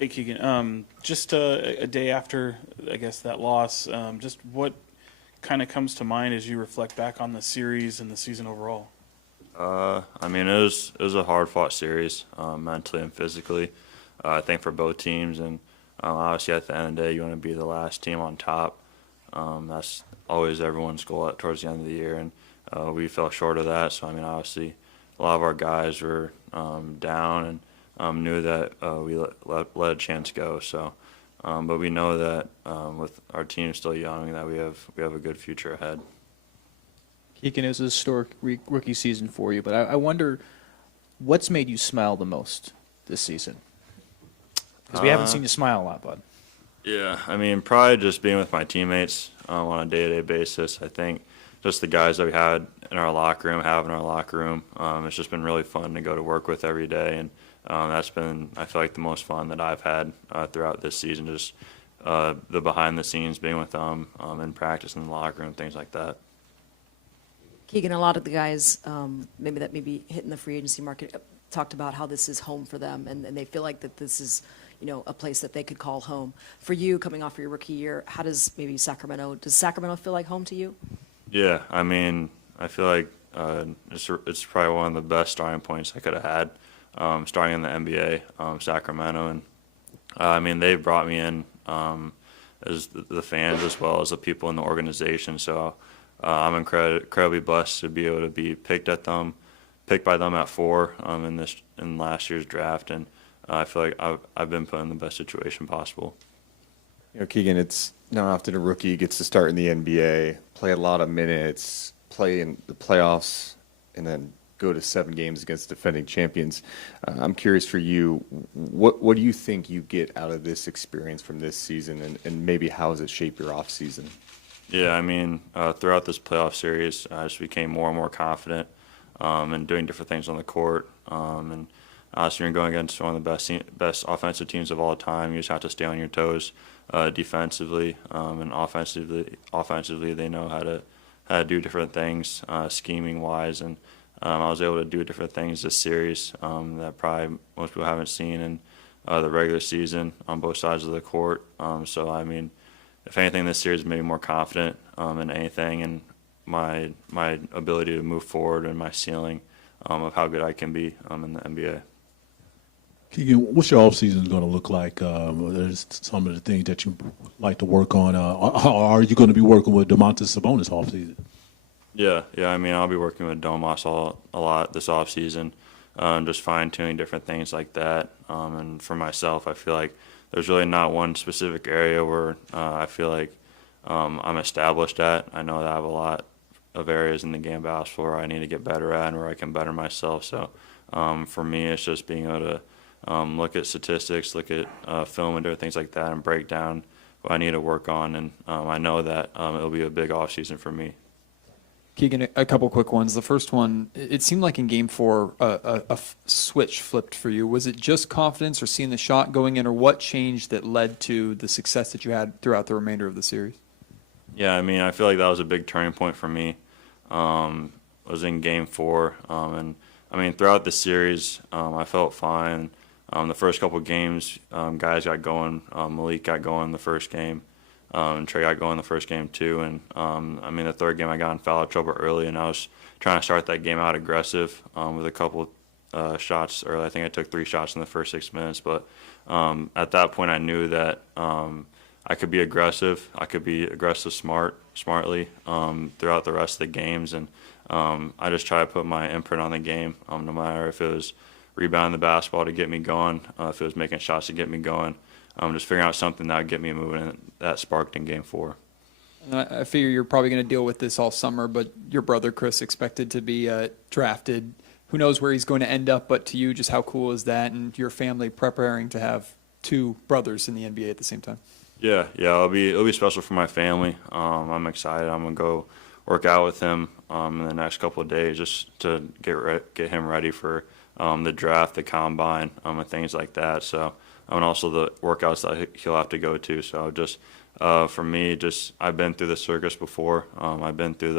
Hey Keegan, just a day after, I guess, that loss, just what kind of comes to mind as you reflect back on the series and the season overall? I mean, it was a hard fought series, mentally and physically. I think for both teams, and obviously at the end of the day, you want to be the last team on top. That's always everyone's goal towards the end of the year, and we fell short of that. So I mean, obviously, a lot of our guys were down and knew that we let a chance go. So, but we know that with our team still young, that we have a good future ahead. Keegan, it was a historic rookie season for you, but I wonder what's made you smile the most this season? Because we haven't Uh, seen you smile a lot, bud. Yeah, I mean, probably just being with my teammates on a day-to-day basis. I think just the guys that we had in our locker room, have in our locker room. It's just been really fun to go to work with every day, and that's been, I feel like, the most fun that I've had throughout this season. Just the behind the scenes, being with them in practice in the locker room, things like that. Keegan, a lot of the guys, maybe hitting the free agency market, talked about how this is home for them, and they feel like that this is, a place that they could call home. For you, coming off your rookie year, how does does Sacramento feel like home to you? Yeah, I mean, I feel like it's probably one of the best starting points I could have had, starting in the NBA, Sacramento, and I mean they brought me in as the fans as well as the people in the organization. So I'm incredibly blessed to be able to be picked by them at 4 in last year's draft, and I feel like I've been put in the best situation possible. Keegan, it's not often a rookie gets to start in the NBA, play a lot of minutes, play in the playoffs, and then go to 7 games against defending champions. I'm curious for you, what do you think you get out of this experience from this season, and maybe how has it shaped your off season? Yeah, I mean, throughout this playoff series, I just became more and more confident and doing different things on the court. And honestly, you're going against one of the best offensive teams of all time. You just have to stay on your toes defensively and offensively, they know how to do different things scheming wise, and I was able to do different things this series that probably most people haven't seen in the regular season on both sides of the court. So I mean, if anything, this series made me more confident in anything, and my ability to move forward and my ceiling of how good I can be in the NBA. Keegan, what's your off season going to look like? There's some of the things that you like to work on. Are you going to be working with Domantas Sabonis off season? Yeah. I mean, I'll be working with Domas a lot this off season, just fine tuning different things like that. And for myself, I feel like there's really not one specific area where I feel like I'm established at. I know that I have a lot of areas in the game of basketball where I need to get better at and where I can better myself. So for me, it's just being able to look at statistics, look at film and different things like that, and break down what I need to work on. And I know that it'll be a big off season for me. Keegan, a couple quick ones. The first one, it seemed like in Game 4, a switch flipped for you. Was it just confidence or seeing the shot going in, or what changed that led to the success that you had throughout the remainder of the series? Yeah, I mean, I feel like that was a big turning point for me. Was in Game 4, and I mean, throughout the series, I felt fine. The first couple of games, guys got going. Malik got going the first game. And Trey got going the first game too. And I mean, the third game I got in foul trouble early, and I was trying to start that game out aggressive with a couple shots early. I think I took 3 shots in the first 6 minutes, but at that point I knew that I could be aggressive. I could be aggressive smartly throughout the rest of the games, and I just try to put my imprint on the game, no matter if it was rebounding the basketball to get me going, if it was making shots to get me going. Just figuring out something that would get me moving, and that sparked in Game 4. And I figure you're probably going to deal with this all summer, but your brother Chris expected to be drafted. Who knows where he's going to end up, but to you, just how cool is that, and your family preparing to have 2 brothers in the NBA at the same time? Yeah, it'll be special for my family. I'm excited. I'm gonna go work out with him in the next couple of days just to get him ready for the draft, the combine, and things like that. So, and also the workouts that he'll have to go to. So just for me, just I've been through the circus before. I've been through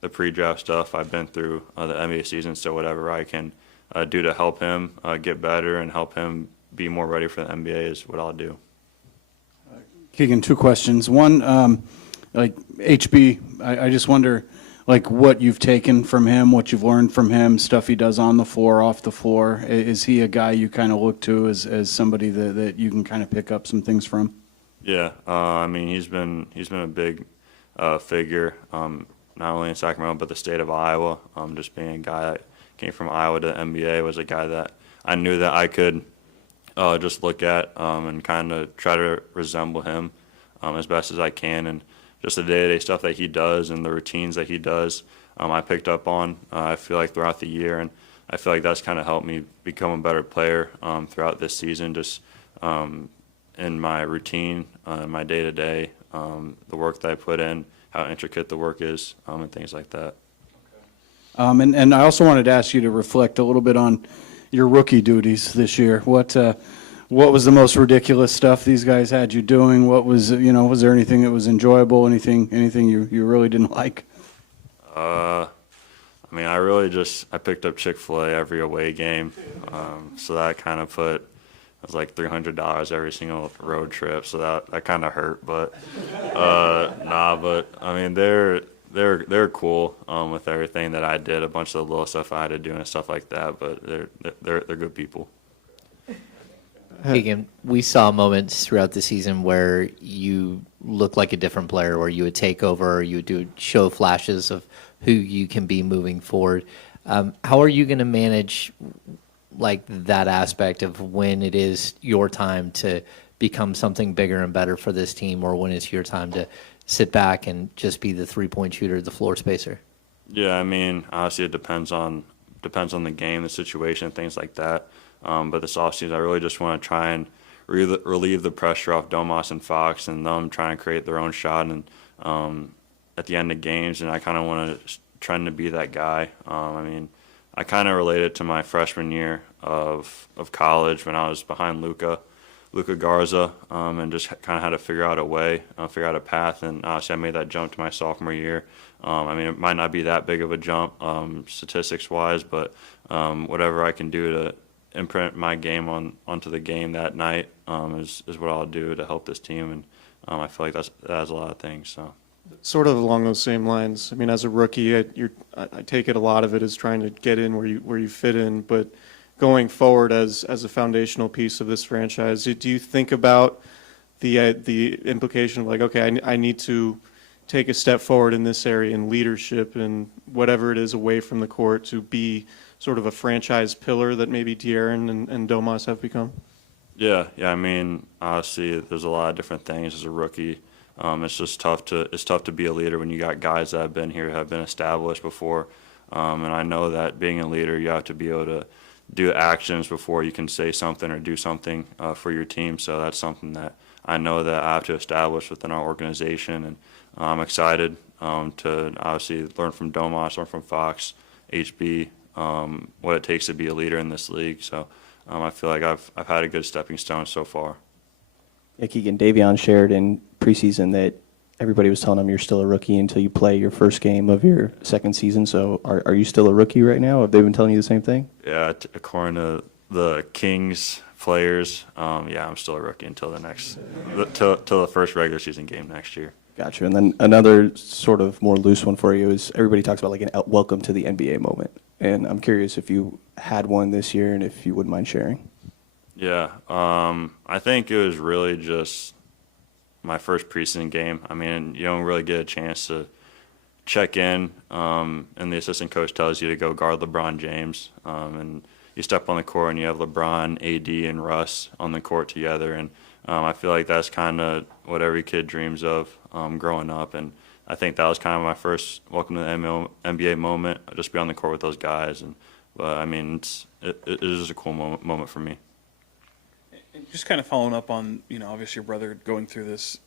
the pre-draft stuff. I've been through the NBA season. So whatever I can do to help him get better and help him be more ready for the NBA is what I'll do. Keegan, two questions. One, like HB, I just wonder, like what you've taken from him, what you've learned from him, stuff he does on the floor, off the floor. Is he a guy you kind of look to as somebody that you can kind of pick up some things from? Yeah, I mean he's been a big figure, not only in Sacramento but the state of Iowa. Just being a guy that came from Iowa to the NBA, was a guy that I knew that I could just look at and kind of try to resemble him as best as I can. And just the day-to-day stuff that he does and the routines that he does, I picked up on, I feel like, throughout the year. And I feel like that's kind of helped me become a better player throughout this season, just in my routine, my day-to-day, the work that I put in, how intricate the work is, and things like that. And I also wanted to ask you to reflect a little bit on your rookie duties this year. What was the most ridiculous stuff these guys had you doing? What was, was there anything that was enjoyable? Anything you really didn't like? I mean, I picked up Chick-fil-A every away game, so that kind of it was like $300 every single road trip, so that kind of hurt. But but I mean, they're cool with everything that I did. A bunch of the little stuff I had to do and stuff like that. But they're good people. Keegan, we saw moments throughout the season where you look like a different player, where you would take over, or you would show flashes of who you can be moving forward. How are you going to manage like that aspect of when it is your time to become something bigger and better for this team, or when it's your time to sit back and just be the three-point shooter, the floor spacer? Yeah, I mean, obviously it depends on the game, the situation, things like that. But this offseason, I really just want to try and relieve the pressure off Domas and Fox and them trying to create their own shot and at the end of games. And I kind of want to trying to be that guy. I mean, I kind of related to my freshman year of college when I was behind Luka Garza, and just kind of had to figure out a way, figure out a path. And obviously I made that jump to my sophomore year. I mean, it might not be that big of a jump statistics-wise, but whatever I can do to imprint my game onto the game that night is what I'll do to help this team. And I feel like that has a lot of things. So. Sort of along those same lines. I mean, as a rookie, I take it a lot of it is trying to get in where you fit in, but going forward as a foundational piece of this franchise, do you think about the implication of like, okay, I need to take a step forward in this area in leadership and whatever it is away from the court to be sort of a franchise pillar that maybe De'Aaron and Domas have become? Yeah. I mean, obviously, there's a lot of different things as a rookie. It's just tough to be a leader when you got guys that have been here, have been established before. And I know that being a leader, you have to be able to do actions before you can say something or do something for your team. So that's something that I know that I have to establish within our organization. And I'm excited to obviously learn from Domas, learn from Fox, HB, what it takes to be a leader in this league. So I feel like I've had a good stepping stone so far. Yeah, Keegan, Davion shared in preseason that everybody was telling him you're still a rookie until you play your first game of your second season. So are you still a rookie right now? Have they been telling you the same thing? Yeah, according to the Kings players, yeah, I'm still a rookie until till the first regular season game next year. Gotcha. And then another sort of more loose one for you is everybody talks about like an welcome to the NBA moment. And I'm curious if you had one this year and if you wouldn't mind sharing. Yeah, I think it was really just my first preseason game. I mean, you don't really get a chance to check in, and the assistant coach tells you to go guard LeBron James, and you step on the court and you have LeBron, AD, and Russ on the court together, and I feel like that's kind of what every kid dreams of growing up, and I think that was kind of my first welcome to the NBA moment, just be on the court with those guys, but I mean, it is just a cool moment for me. And just kind of following up on, obviously your brother going through this,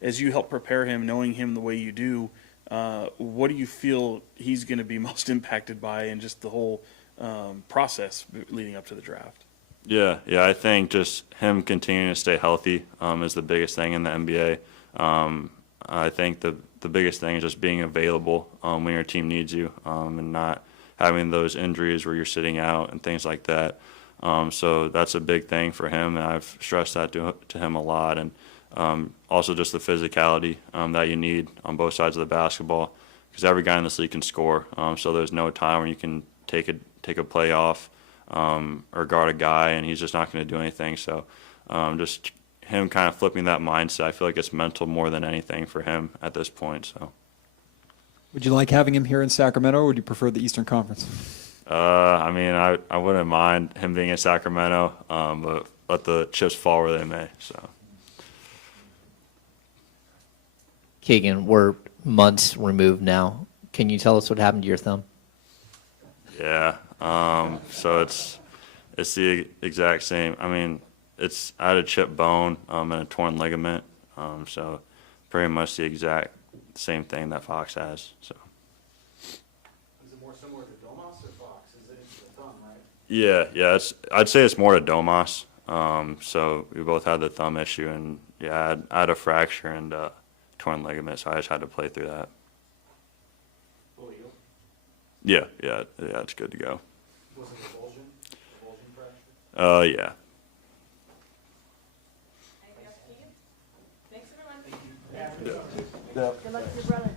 as you help prepare him, knowing him the way you do, what do you feel he's going to be most impacted by and just the whole process leading up to the draft? Yeah, I think just him continuing to stay healthy is the biggest thing in the NBA. I think the biggest thing is just being available when your team needs you and not having those injuries where you're sitting out and things like that. So that's a big thing for him, and I've stressed that to him a lot. And also just the physicality that you need on both sides of the basketball, because every guy in this league can score. So there's no time when you can take a play off or guard a guy, and he's just not going to do anything. So just him kind of flipping that mindset, I feel like it's mental more than anything for him at this point. So. Would you like having him here in Sacramento, or would you prefer the Eastern Conference? I mean, I wouldn't mind him being in Sacramento, but let the chips fall where they may. So. Keegan, we're months removed now. Can you tell us what happened to your thumb? Yeah. So it's the exact same. I mean, I had a chipped bone and a torn ligament. So pretty much the exact same thing that Fox has. So. Is it more similar to Domas or Fox? Is it the thumb, right? Yeah. I'd say it's more to Domas. So we both had the thumb issue, and yeah, I had a fracture and torn ligament, so I just had to play through that. Fully healed? Yeah, it's good to go. Was it a Volgin fracture? Yeah. Good luck to your brother.